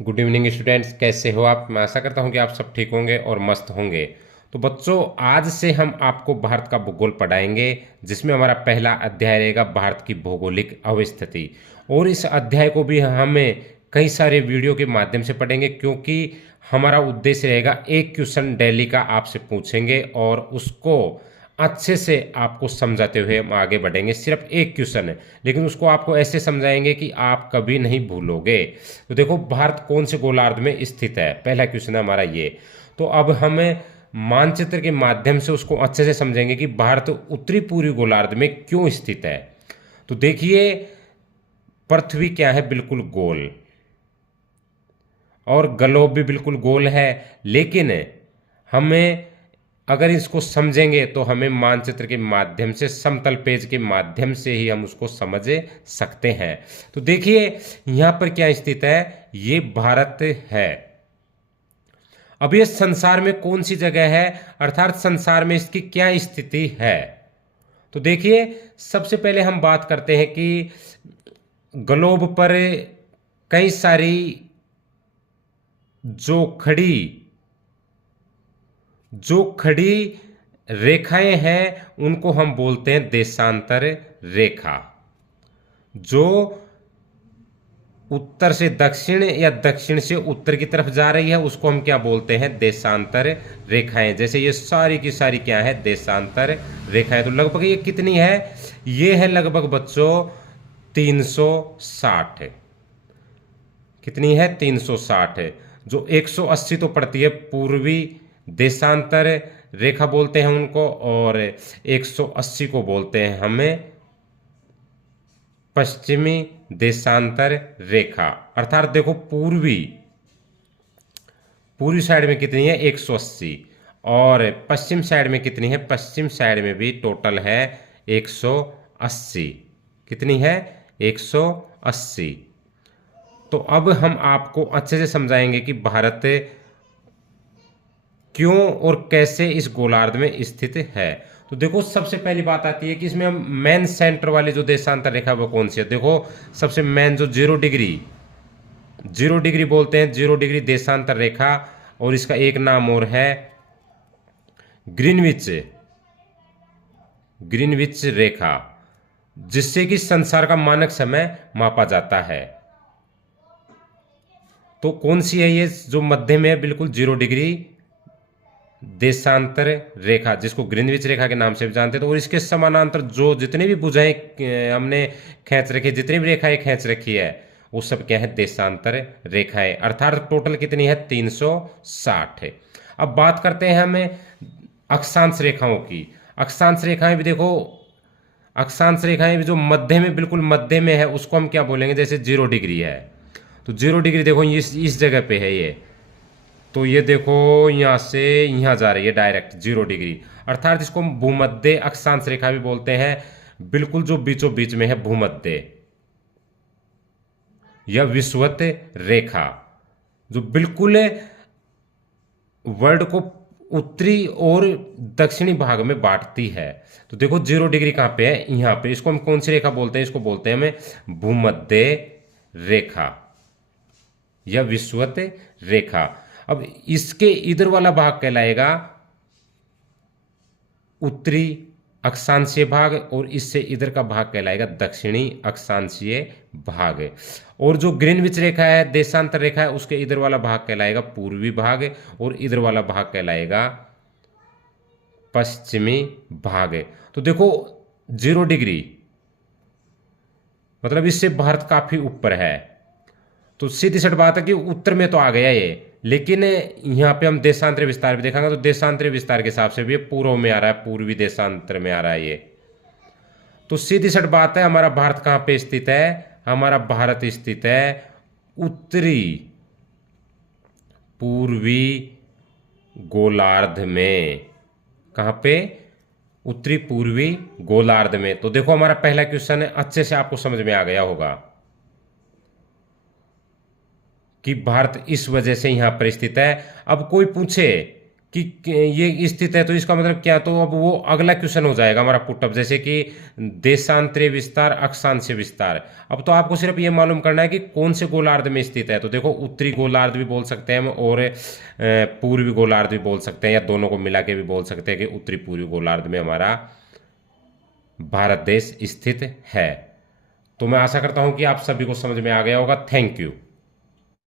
Good evening students, कैसे हो आप। मैं आशा करता हूं कि आप सब ठीक होंगे और मस्त होंगे। तो बच्चों, आज से हम आपको भारत का भूगोल पढ़ाएंगे, जिसमें हमारा पहला अध्याय रहेगा भारत की भौगोलिक अवस्थिति। और इस अध्याय को भी हमें कई सारे वीडियो के माध्यम से पढ़ेंगे, क्योंकि हमारा उद्देश्य रहेगा एक क्वेश्चन डेली का आपसे पूछेंगे और उसको अच्छे से आपको समझाते हुए हम आगे बढ़ेंगे। सिर्फ एक क्वेश्चन है, लेकिन उसको आपको ऐसे समझाएंगे कि आप कभी नहीं भूलोगे। तो देखो, भारत कौन से गोलार्ध में स्थित है, पहला क्वेश्चन है हमारा ये। तो अब हमें मानचित्र के माध्यम से उसको अच्छे से समझेंगे कि भारत उत्तरी पूर्वी गोलार्ध में क्यों स्थित है। तो देखिए, पृथ्वी क्या है, बिल्कुल गोल, और ग्लोब भी बिल्कुल गोल है। लेकिन हमें अगर इसको समझेंगे तो हमें मानचित्र के माध्यम से, समतल पेज के माध्यम से ही हम उसको समझ सकते हैं। तो देखिए, यहां पर क्या स्थित है, ये भारत है। अब ये संसार में कौन सी जगह है, अर्थात संसार में इसकी क्या स्थिति है। तो देखिए, सबसे पहले हम बात करते हैं कि ग्लोब पर कई सारी जो खड़ी जो खड़ी रेखाएं हैं उनको हम बोलते हैं देशांतर रेखा। जो उत्तर से दक्षिण या दक्षिण से उत्तर की तरफ जा रही है उसको हम क्या बोलते हैं, देशांतर रेखाएं। जैसे ये सारी की सारी क्या है, देशांतर रेखाएं। तो लगभग ये कितनी है, ये है लगभग बच्चों 360। कितनी है, 360 है। जो 180 तो पड़ती है पूर्वी देशांतर रेखा बोलते हैं उनको, और 180 को बोलते हैं हमें पश्चिमी देशांतर रेखा। अर्थात देखो, पूर्वी पूर्वी साइड में कितनी है, 180, और पश्चिम साइड में कितनी है, पश्चिम साइड में भी टोटल है 180। कितनी है, 180। तो अब हम आपको अच्छे से समझाएंगे कि भारत क्यों और कैसे इस गोलार्ध में स्थित है। तो देखो, सबसे पहली बात आती है कि इसमें हम मेन सेंटर वाली जो देशांतर रेखा वो कौन सी है। देखो, सबसे मेन जो 0 डिग्री, 0 डिग्री बोलते हैं, 0 डिग्री देशांतर रेखा। और इसका एक नाम और है ग्रीनविच, ग्रीनविच रेखा, जिससे कि संसार का मानक समय मापा जाता है। तो कौन सी है ये, जो मध्य में है बिल्कुल 0 डिग्री देशांतर रेखा, जिसको ग्रीनविच रेखा के नाम से भी जानते हैं। तो और इसके समानांतर जो जितने भी भुजाएं हमने खींच रखी, जितनी भी रेखाएं खींच रखी है, वो सब क्या है, देशांतर रेखाएं। अर्थात टोटल कितनी है, 360 है। अब बात करते हैं हमें अक्षांश रेखाओं की। अक्षांश रेखाएं भी देखो, अक्षांश रेखाएं भी जो मध्य में, बिल्कुल मध्य में है, उसको हम क्या बोलेंगे, जैसे 0 डिग्री है। तो 0 डिग्री देखो इस जगह पे है ये। तो ये देखो, यहाँ से यहाँ जा रही है डायरेक्ट 0 डिग्री। अर्थात इसको हम भूमध्य अक्षांश रेखा भी बोलते हैं। बिल्कुल जो बीचों बीच में है भूमध्य या विषुवत रेखा, जो बिल्कुल वर्ल्ड को उत्तरी और दक्षिणी भाग में बांटती है। तो देखो, 0 डिग्री कहाँ पे है, यहाँ पे। इसको हम कौन सी रेखा बोलते हैं, इसको बोलते हैं हमें भूमध्य रेखा या विषुवत रेखा। अब इसके इधर वाला भाग कहलाएगा उत्तरी अक्षांशीय भाग, और इससे इधर का भाग कहलाएगा दक्षिणी अक्षांशीय भाग। और जो ग्रीनविच रेखा है, देशांतर रेखा है, उसके इधर वाला भाग कहलाएगा पूर्वी भाग, और इधर वाला भाग कहलाएगा पश्चिमी भाग। तो देखो, 0 डिग्री मतलब इससे भारत काफी ऊपर है। तो सीधी सट बात है कि उत्तर में तो आ गया ये, लेकिन यहाँ पे हम देशांतरी विस्तार भी देखेंगे तो देशांतरी विस्तार के हिसाब से भी ये पूर्व में आ रहा है, पूर्वी देशांतर में आ रहा है ये। तो सीधी सट बात है, हमारा भारत कहाँ पे स्थित है, हमारा भारत स्थित है उत्तरी पूर्वी गोलार्ध में। कहाँ पे, उत्तरी पूर्वी गोलार्ध में। तो देखो, हमारा पहला क्वेश्चन है, अच्छे से आपको समझ में आ गया होगा कि भारत इस वजह से यहां पर स्थित है। अब कोई पूछे कि ये स्थित है, तो इसका मतलब क्या, तो अब वो अगला क्वेश्चन हो जाएगा हमारा पुटअप, जैसे कि देशांतरीय विस्तार, अक्षांशीय विस्तार। अब तो आपको सिर्फ ये मालूम करना है कि कौन से गोलार्ध में स्थित है। तो देखो, उत्तरी गोलार्ध भी बोल सकते हैं हम, और पूर्वी गोलार्ध भी बोल सकते हैं, या दोनों को मिला के भी बोल सकते हैं कि उत्तरी पूर्वी गोलार्ध में हमारा भारत देश स्थित है। तो मैं आशा करता हूं कि आप सभी को समझ में आ गया होगा। Thank you.